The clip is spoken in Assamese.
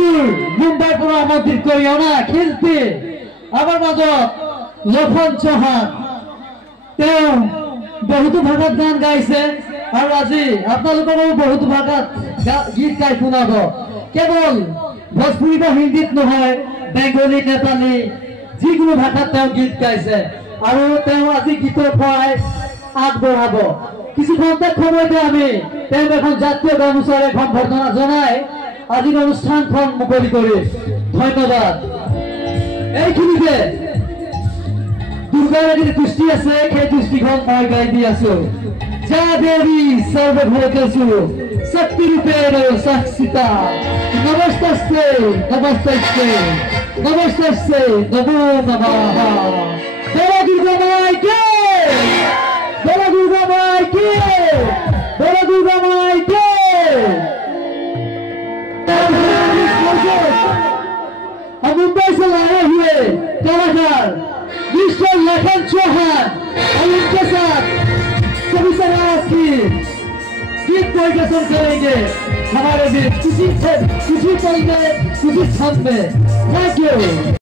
দূৰ মুম্বাই পুৰো আমন্ত্ৰিত কৰিও না খেলতে আমাৰ মাজত লক্ষণ চৌহান তেওঁ বহুতো ভাষাত গান গাইছে আৰু আজি আপোনালোকৰো বহুতো ভাষাত গীত গাই শুনাব কেৱল ভোজপুৰী বা হিন্দীত নহয় বেংগলী নেপালী যিকোনো ভাষাত তেওঁ গীত গাইছে আৰু তেওঁ আজি গীতৰ পৰাই আগবঢ়াব কিছু ঘণ্টাৰ সময়তে আমি তেওঁ এখন জাতীয় গামোচাৰে সম্বৰ্ধনা জনাই আজিৰ অনুষ্ঠানখন মুকলি কৰি ধন্যবাদ এইখিনিতে দুর্গা রানীর কুস্তি আছে সেই কুস্তিখন মই গাই দি আছো যা দেবী সর্বভূতেষু শক্তি রূপেণ সংস্থিতা নমস্তে নমস্তে নমস্তে নমো নমঃ বড় দুর্গা মাইকে বড় দুর্গা মাইকে বড় দুর্গা মাইকে हम मुंबई से लाए हुए कलाकार मिस्टर लखन चौहान और उनके साथ सभी समाज की गीत परिवेशन करेंगे हमारे बीच किसी छंद में थैंक यू।